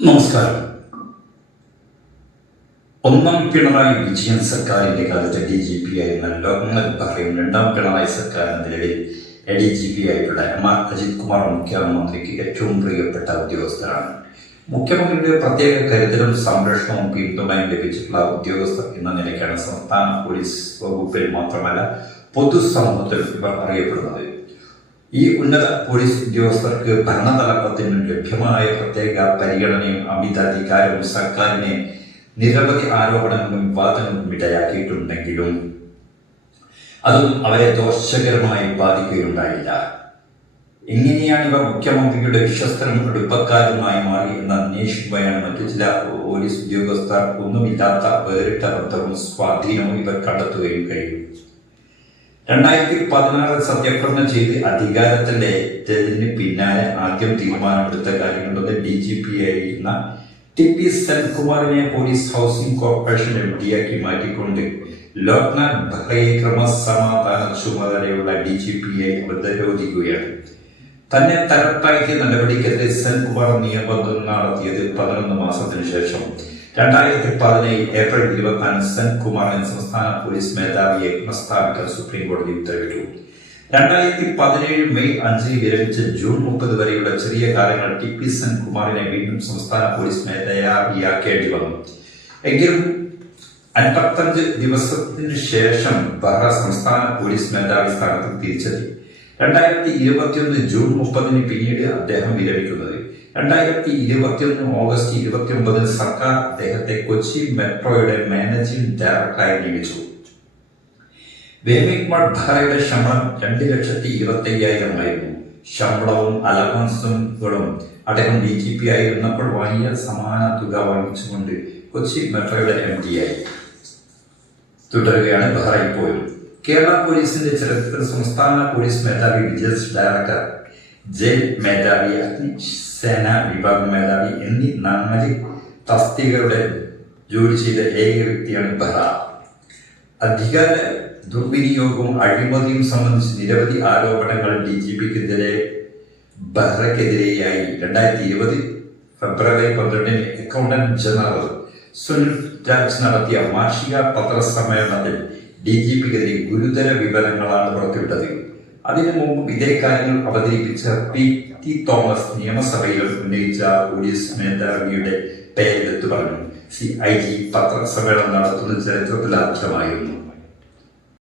നമസ്കാരം. ഒന്നാം പിണറായി വിജയൻ സർക്കാരിന്റെ കാലത്ത് ഡി ജി പി ആയിരുന്ന ലോക്നാഥ് ബഹ്റയും രണ്ടാം പിണറായി സർക്കാർ നിലവിൽ ഡി ജി പി ആയിട്ടുള്ള എം ആർ അജിത് കുമാർ മുഖ്യമന്ത്രിക്ക് ഏറ്റവും പ്രിയപ്പെട്ട ഉദ്യോഗസ്ഥരാണ്. മുഖ്യമന്ത്രിയുടെ പ്രത്യേക കരുതലും സംരക്ഷണവും പിന്തുണയും ലഭിച്ചിട്ടുള്ള ഉദ്യോഗസ്ഥർ എന്ന നിലയ്ക്കാണ് സംസ്ഥാന പോലീസ് വകുപ്പിൽ മാത്രമല്ല പൊതുസമൂഹത്തിൽ ഇവർ അറിയപ്പെടുന്നത്. ഈ ഉന്നത പോലീസ് ഉദ്യോഗസ്ഥർക്ക് ഭരണതലപ്പത്തിന് ലഭ്യമായ പ്രത്യേക പരിഗണനയും അമിതാധികാരവും സർക്കാരിനെ നിരവധി ആരോപണങ്ങളും വിവാദങ്ങളും ഇടയാക്കിയിട്ടുണ്ടെങ്കിലും അതൊന്നും അവരെ ദോഷകരമായി ബാധിക്കുകയുണ്ടായില്ല. എങ്ങനെയാണ് ഇവർ മുഖ്യമന്ത്രിയുടെ വിശ്വസ്തരും എടുപ്പക്കാരുമായി മാറി എന്ന് അന്വേഷിക്കുകയാണ് മറ്റു ചില പോലീസ് ഉദ്യോഗസ്ഥർ ഒന്നുമില്ലാത്ത വേറിട്ട ബന്ധവും സ്വാധീനവും ഇവർ കണ്ടെത്തുകയും കഴിയും രണ്ടായിരത്തി പതിനാറിൽ സത്യപ്രതിജ്ഞ ചെയ്ത് അധികാരത്തിലേറ്റതിന് പിന്നാലെ ആദ്യം തീരുമാനമെടുത്ത കാര്യങ്ങളുടെ ഡി ജി പി ആയിരുന്ന ടി പി സെൻകുമാറിനെ പോലീസ് ഹൗസിംഗ് കോർപ്പറേഷൻ എം ഡിയാക്കി മാറ്റിക്കൊണ്ട് ലോക്നാഥ് ബെഹ്റയെ ക്രമസമാധാന ചുമതലയുള്ള ഡി ജി പിയെ പ്രതിരോധിക്കുകയാണ് തന്നെ തരത്താക്കിയ നടപടിക്കെതിരെ സെൻകുമാർ നിയമബന്ധം നടത്തിയത് പതിനൊന്ന് മാസത്തിനു ശേഷം. രണ്ടായിരത്തി പതിനേഴ് ഏപ്രിൽ ഇരുപത്തിനാല് സെൻകുമാറിനെ സംസ്ഥാന പോലീസ് മേധാവിയെ പുനഃസ്ഥാപിക്കാൻ സുപ്രീം കോടതി ഉത്തരവിട്ടു. രണ്ടായിരത്തി പതിനേഴ് മെയ് അഞ്ചിന് വിരമിച്ച ജൂൺ മുപ്പത് വരെയുള്ള ചെറിയ കാലങ്ങൾ ടി പി സെൻകുമാറിനെ വീണ്ടും സംസ്ഥാന പോലീസ് മേധാവിയാക്കേണ്ടി വന്നു. എങ്കിലും അൻപത്തഞ്ച് ദിവസത്തിന് ശേഷം ബഹ്റ സംസ്ഥാന പോലീസ് മേധാവി സ്ഥാനത്ത് തിരിച്ചെത്തി. രണ്ടായിരത്തി ഇരുപത്തിയൊന്ന് ജൂൺ മുപ്പതിന് പിന്നീട് അദ്ദേഹം വിരമിക്കുന്നത്. രണ്ടായിരത്തി ഇരുപത്തി ഒന്ന് ഓഗസ്റ്റ് ഇരുപത്തി ഒമ്പതിൽ സർക്കാർ അദ്ദേഹത്തെ കൊച്ചി മെട്രോയുടെ മാനേജിംഗ് ഡയറക്ടറായി നിയമിച്ചു. വേമിക് ബഹ്റയുടെ ശമ്പളം രണ്ട് ലക്ഷത്തി ഇരുപത്തി അയ്യായിരം ആയിരുന്നു ശമ്പളവും അലവൻസുകളും അദ്ദേഹം ഡി ജി പി ആയിരുന്നപ്പോൾ വലിയ സമാന തുക വാങ്ങിച്ചുകൊണ്ട് കൊച്ചി മെട്രോയുടെ എം ഡി ആയി. തുടരുകയാണ് ബഹ്റ ഇപ്പോഴും കേരള പോലീസിന്റെ ചരിത്രത്തിൽ സംസ്ഥാന പോലീസ് മേധാവി വിജിലൻസ് ഡയറക്ടർ ജയിൽ മേധാവി അഗ്നിസേന വിഭാഗ മേധാവി എന്നീ നാല് തസ്തികകളുടെ ജോലി ചെയ്ത ഏക വ്യക്തിയാണ് ബഹ്റ. അധികാര ദുർവിനിയോഗവും അഴിമതിയും സംബന്ധിച്ച് നിരവധി ആരോപണങ്ങൾ ഡി ജി പിക്കെതിരെ ബഹ്റയ്ക്കെതിരെയായി രണ്ടായിരത്തി ഇരുപത് ഫെബ്രുവരി പന്ത്രണ്ടിന് അക്കൗണ്ടന്റ് ജനറൽ സുനിൽ രാജ് നടത്തിയ വാർഷിക പത്രസമ്മേളനത്തിൽ ഡി ജി പിക്കെതിരെ ഗുരുതര വിവരങ്ങളാണ് പുറത്തുവിട്ടത്. അതിനു മുമ്പ് ഇതേ കാര്യങ്ങൾ അവതരിപ്പിച്ച പി. ടി. തോമസ് നിയമസഭയിൽ ഉന്നയിച്ച പോലീസ് മേധാവിയുടെ പേരെടുത്തു പറഞ്ഞു. സി. ഐ. ജി പത്രസമ്മേളനം നടത്തുന്ന ചരിത്രത്തിൽ ആദ്യമായിരുന്നു.